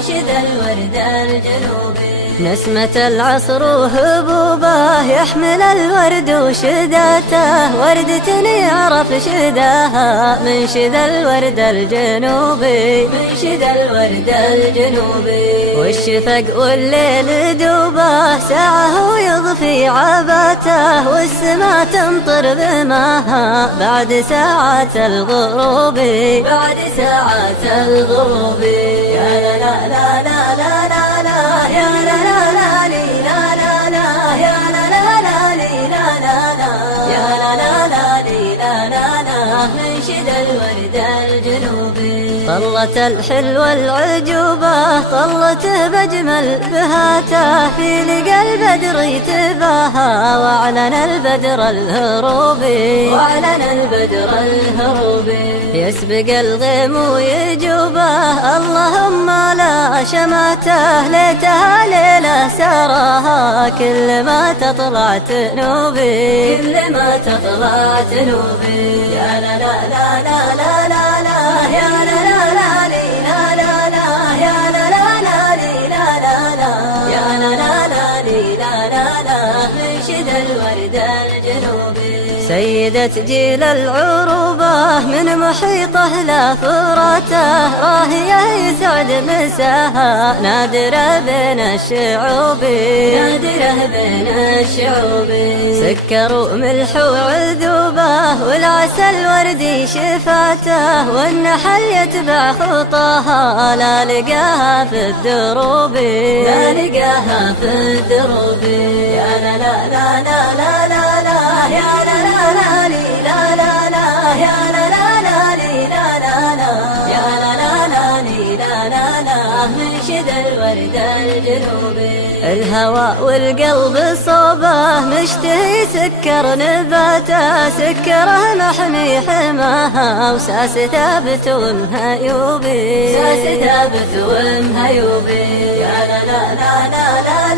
منشد الورد الجنوبي. نسمة العصر وهبوبه يحمل الورد وشداته، وردة يعرف شداها منشد الورد الجنوبي. منشد الورد الجنوبي. والشفق والليل دوبه ساعه ويضفي عباته، والسما تمطر بماها بعد ساعات الغروب. بعد ساعات الغروب. يا لا لا لا لا لا لا لا يا لا لا لا لي لا لا لا يا لا لا لا لي لا لا لا يا لا لا لا لي لا لا لا منشد الورد الجنوبي. طلت الحلو العجوبة طلته بأجمل بهاته، في لقى البدر يتباهى واعلن البدر الهروبي. واعلن البدر الهروبي. يسبق الغيم ويجوبه اللهم لا شماته، ليتها ليلة سراها كل ما تطلع تنوبي. كل ما تطلع تنوبي. يا لا لا لا لا لا لا لا يا لا لا لا لي لا لا لا يا لا لا لا لي لا لا لا يا لا لا لا لي لا لا لا منشد الورد الجنوبي. سيدة جيل العروبة من محيطه لا فراته، راهية يسعد مساها نادرة بين الشعوب. نادرة بين الشعوب. سكر وملح وعذوبه والعسل وردي شفاته، والنحل يتبع خطاها لا لقاها في الدروب. لا لقاها في الدروب. يا لا لا لا لا لا لا لا يا لا لا لا لي لا لا لا يا لا لا لا لي لا لا لا يا لا لا لا لي لا لا لا منشد الورد الجنوبي. الهوى والقلب صوبه مشتهي سكر نباته، سكره محمي حماها وساس ثابت ومهيوبي. ساس ثابت ومهيوبي. يا لا لا لا لا لا